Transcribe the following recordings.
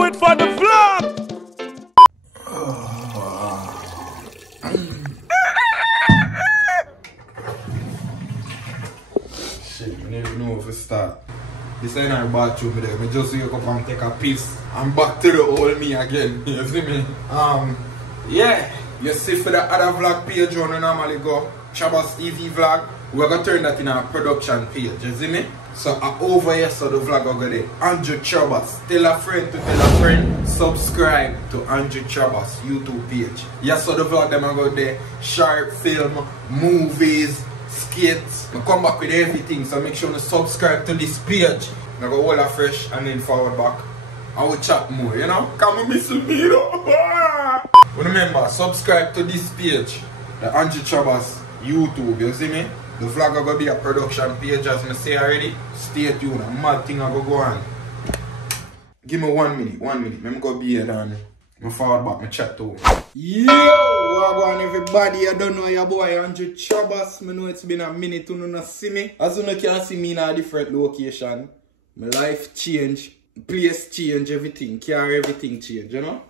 do it for the vlog. Shit, I don't even know if to start. This ain't our bathroom there. I just wake up and take a piss. I'm back to the old me again. You see me? Yeah. You see for the other vlog page where I normally go, Trabass TV vlog, we're gonna turn that in our production page. You see me? So over here, so the vlog will go there. Andrew Trabass. Tell a friend to tell a friend. Subscribe to Andrew Trabass YouTube page. Yes, so the vlog them I go there. Short film, movies, skits. I come back with everything. So make sure to subscribe to this page. I go all fresh and then forward back. I will chat more, you know? Come miss me, you know? But remember, subscribe to this page. The Andrew Trabass YouTube, you see me? The vlog is going to be a production page, as I say already. Stay tuned, a mad thing is going to go on. Give me 1 minute, 1 minute. Let me go be here and I forward back, I chat to you. Yo, what going on everybody? I don't know your boy Andrew Trabass. I know it's been a minute to not see me. As you can see me in a different location. My life change, place change, everything. Car, everything change, you know?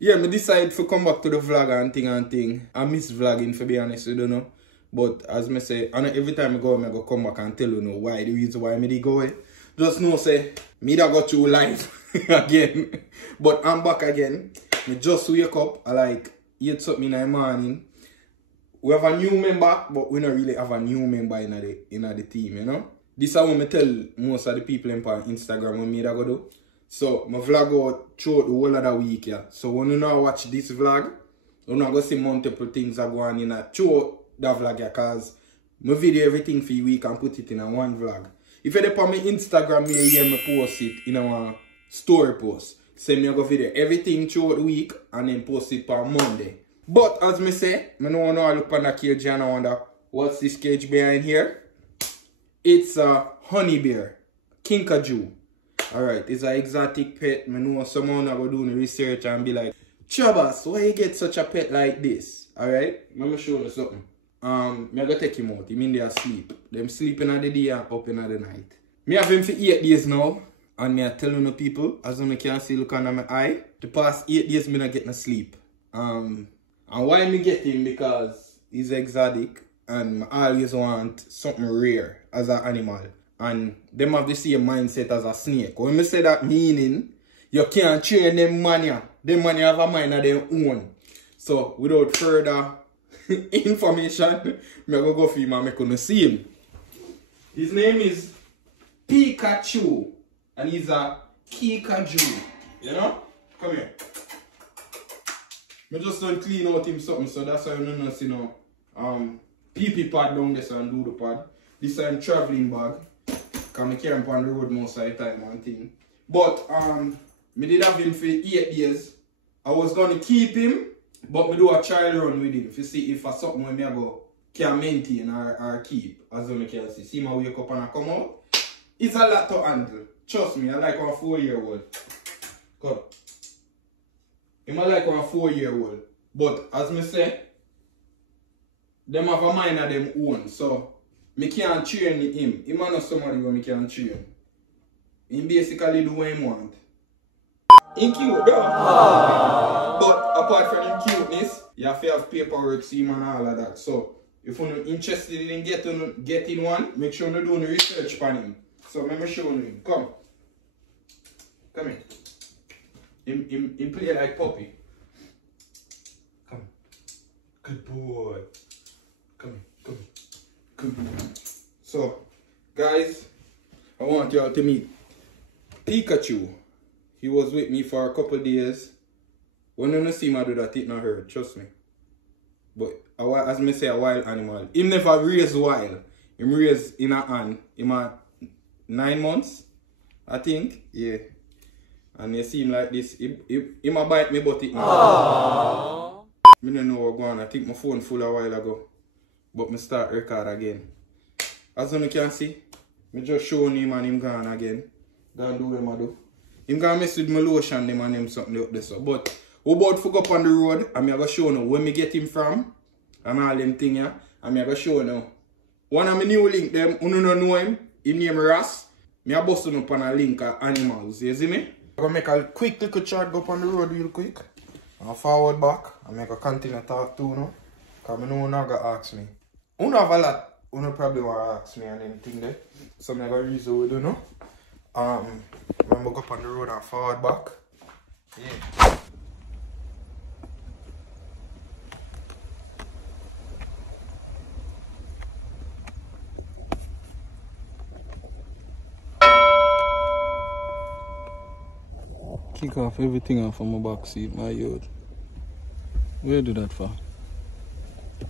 Yeah, I decided to come back to the vlog and thing. I miss vlogging, for be honest, you don't know. But as I say, I know every time I go come back and tell you know why, the reason why I did go away. Just know say, me da go through life again. But I'm back again. I just wake up, I like eat something in the morning. We have a new member, but we don't really have a new member in the team, you know. This is what I tell most of the people on Instagram when me da go do. So my vlog out throughout the whole of the week, yeah. So when you now watch this vlog, you're not going to see multiple things that go on in throughout the vlog, yeah, because my video everything for you week and put it in a one vlog. If you're on my Instagram, you hear me post it in a story post. Send me a video everything throughout the week and then post it for Monday. But as me say, I don't want to look on the cage and I wonder what's this cage behind here. It's a honey bear, kinkajou. Alright, it's an exotic pet. I know someone are going to do the research and be like, Trabass, why you get such a pet like this? Alright, let me show you something. I'm going to take him out. Him in there asleep. Them sleeping at the day and up in the night. Me have him for 8 days now. And me are telling the people, as you can see, look under my eye. The past 8 days, me not get no sleep. And why me get him? Because he's exotic. And I always want something rare as an animal. And them have the same mindset as a snake. When me say that meaning, you can't train them mania. Them mania have a mind of their own. So without further information, I'm going to go for him and make you see him. His name is Pikachu. And he's a Kikaju. You know? Come here. I just don't clean out him something, so that's why you don't see no pee pad down there and do the pad. This is a traveling bag. Because I carry him on the road most of the time one thing. But I did have him for 8 days. I was gonna keep him, but I do a trial run with him to see if it's something when I go can maintain or keep. As you can see. See my wake up and I come out. It's a lot to handle. Trust me, I like a 4-year-old. Good. I'm like a 4-year-old. But as I say, them have a mind of them own. So I can't train him. He's not somebody who I can train. He basically do what he want. He's cute though. But apart from him cuteness, you have to have paperwork, see him and all of that. So if you're interested in getting one, make sure you do the research on him. So let me show you. Come. Come here. Him play like puppy. Come. Good boy. Come here. Good boy. So, guys, I want y'all to meet Pikachu. He was with me for a couple days. When you see him do that, it not hurt. Trust me. But as I say, a wild animal. He never raised wild. He raised in a hand. Him a 9 months, I think. Yeah. And you see him like this. He might bite me, but it not. I don't know what's going on. I think my phone full a while ago. But I start record again. As you can see, I just showing him and him gone again. Gonna do what I do. Him gonna mess with my lotion them and them something up there. So. But we about to go up on the road and I'm gonna show you where me get him from. And all them things, yeah. And I'm gonna show you. One of my new link them, you don't know him. His name Ross. I bust him up on a link of animals. You see me? I'm gonna make a quick little chat go up on the road real quick. And forward back. And make a continue talk too now. Because I know you're not gonna ask me. You have a lot. You probably want to ask me and anything there. So I'm gonna reason we do know. I'm gonna go up on the road and forward back. Yeah. Kick off everything off from my back seat, my youth. Where you do that for?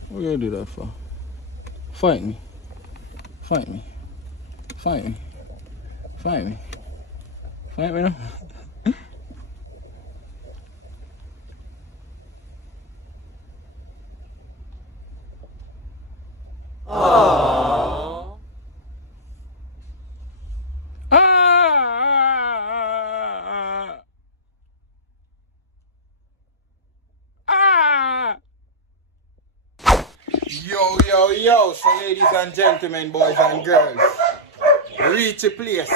Where you do that for? Fight me. Fight me. Fight me. Fight me. Fight me now. Yo, so ladies and gentlemen, boys and girls, reach the place.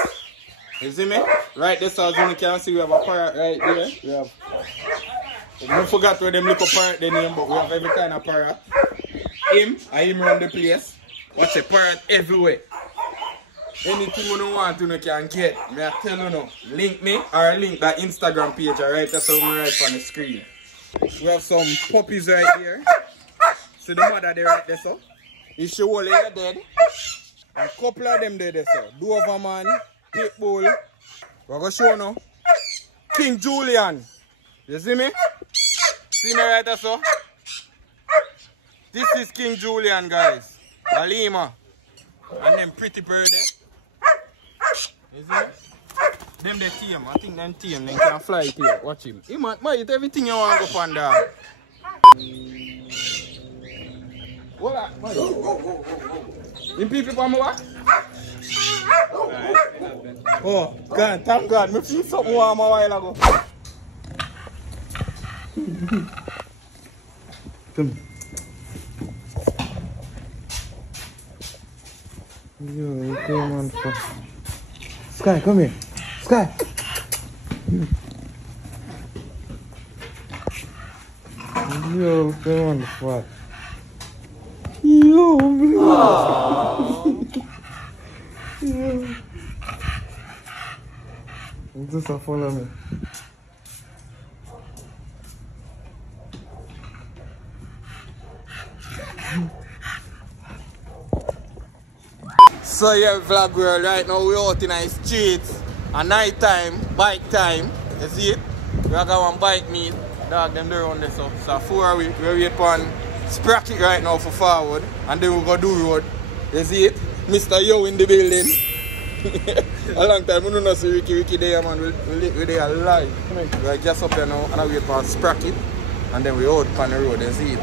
You see me? Right this house, you can see we have a parrot right there. We have, I forgot where them little parrot they name, but we have every kind of parrot. Him run the place. Watch a parrot everywhere. Anything you want you can get. Me I tell you now, link me or link that Instagram page right that's how we write on the screen. We have some puppies right here. See the mother there right there, so. If she hold her dead, and a couple of them dead, so. Doberman, Pitbull. We're going to show now. King Julian. You see me? See me right there, so? This is King Julian, guys. Alima. And them pretty bird there. You see me? Them they team. I think them team. They can fly it here. Watch him. He might eat everything you want to go on there. What? You people on my back? Oh, God, thank God. I feel something warm a while ago. Come. Yo, come on. Sky, come here. Sky. Yo, come on, fuck. Yo, yo. Just follow me. So yeah, vlog world, right now we're out in the streets. At night time, bike time. You see it? We have got one bike meet. Dog them there on this so 4 weeks. We're waiting on Sprocket right now for forward, and then we're gonna do road. You see it? Mr. Yo in the building. A long time we don't know see Ricky there, man. We're there alive. We're just up there now and we wait for Sprocket, and then we out on the road. You see it?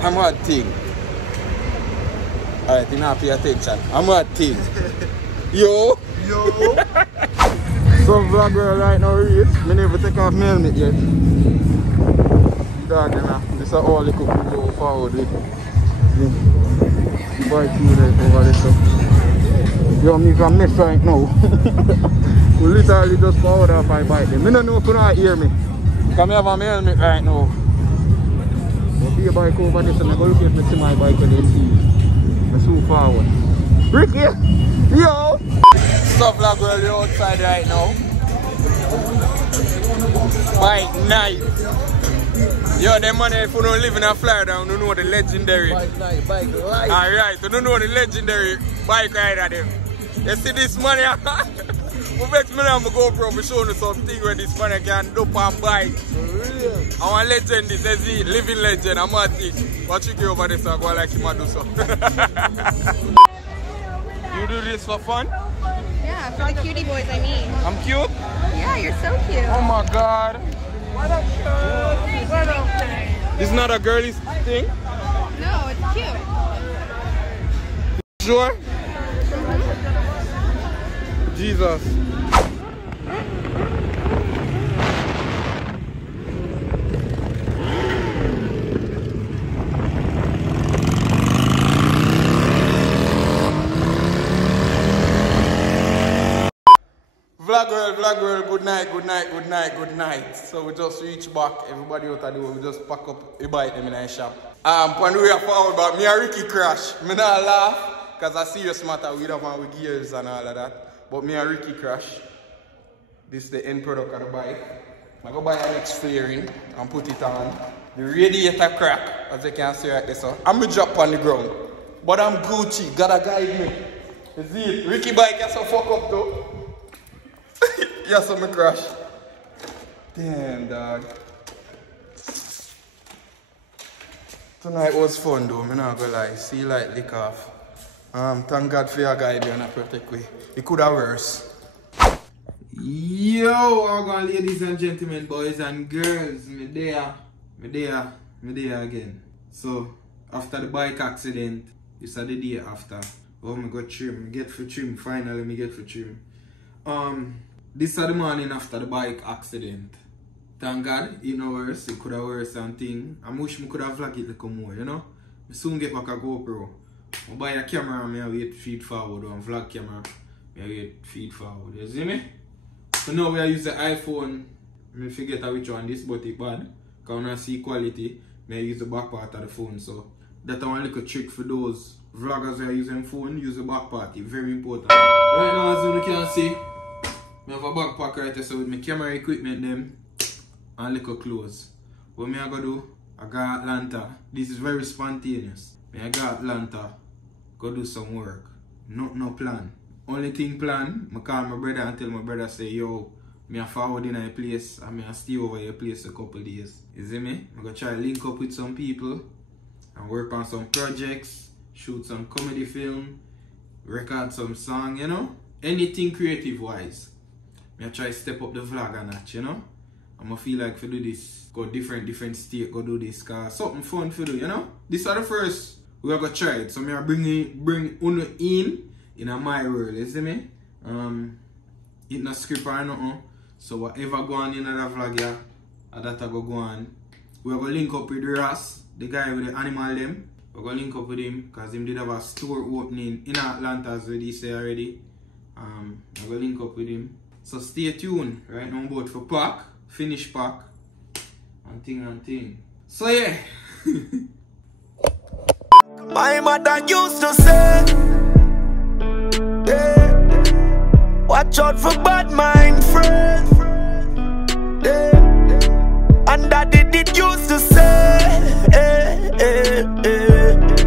I'm hard thing. Alright, you not pay attention. I'm hard thing. Yo! So vlog girl right now reach. I never take off my helmet yet. Dog, this is all the cook we go forward with. The bike right over there. So. Yo, I'm even mess right now. We literally just forward off my bike. I don't know if you don't hear me. Because I have a helmet right now. I'll be a bike over there, so I'm going to look at me see my bike when they see. I'm so forward. Ricky! Yo! So vlog girl, we're outside right now. Bike night. Yo, them money, if you don't live in a Florida, you don't know the legendary. Bike night, bike life. Alright, you don't know the legendary bike rider them. You see this money? We bet me I'm go GoPro to show you something where this money can do on bike. For real. I'm a legend, this is it, living legend, I'm a thing. Watch you go over there so I go like him and do so. You do this for fun? Yeah, for the cutie boys, I mean. I'm cute? Yeah, you're so cute. Oh my God. What up, girl? What up, This is not a girly thing? No, it's cute. Sure? Jesus. Vlog world, good night. So we just reach back, everybody out of the way, we just pack up a bite them in a shop. When we are forward back, me and Ricky crash. Me not laugh, because I serious matter with them and with gears and all of that. But me and Ricky crash. This is the end product of the bike. I go buy an next flaring and put it on. The radiator crack, as you can see right there. So I'm gonna drop on the ground. But I'm Gucci, gotta guide me. You see it? Ricky bike has some fuck up though. Yes, I'm a crash. Damn, dog. Tonight was fun though, I'm not gonna lie. See light lick off. Thank God for your guide and protect me. It could have worse. Yo, welcome ladies and gentlemen, boys and girls. Me there again. So, after the bike accident, this is the day after. Oh, me got trim. Finally, me get for trim. This is the morning after the bike accident. Thank God, it no worse. It could have worse and thing. I wish me could have vlogged it like more, you know? I soon get back a GoPro. I buy a camera and I wait feed forward. Or a vlog camera, I wait feed forward. You see me? So now we use the iPhone. I forget which one this, but it's bad. Because when I see quality, I use the back part of the phone. So that's one little trick for those vloggers who are using phone, use the back part. It's very important. Right now, as you can see, I have a backpack right here, so with my camera equipment them and little clothes. What I go do, I got Atlanta. This is very spontaneous. I got Atlanta, go do some work. No plan. Only thing plan, I call my brother and tell my brother say, yo, I forward in a place and I stay over your place a couple days. You see me? I'm gonna try to link up with some people and work on some projects, shoot some comedy film, record some song, you know? Anything creative wise. I try to step up the vlog and that, you know? I'm gonna feel like for do this, go different state, go do this, cause something fun for do, you know? This is the first we are gonna try it. So I bring Uno in my world, you see me? It's not script or nothing. So whatever go on in that vlog, yeah, that I go on. We're gonna link up with Ross, the guy with the animal them. We're gonna link up with him because him did have a store opening in Atlanta, as we say already. We're gonna link up with him. So stay tuned. Right now I'm about for pack, finish pack, and thing. So yeah. My mother used to say, yeah, watch out for bad mind friends. Yeah. And daddy did used to say,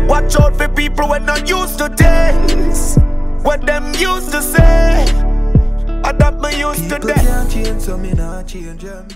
watch out for people when not used to things. What them used to say, and that me used to them. People can't change, so me not change them.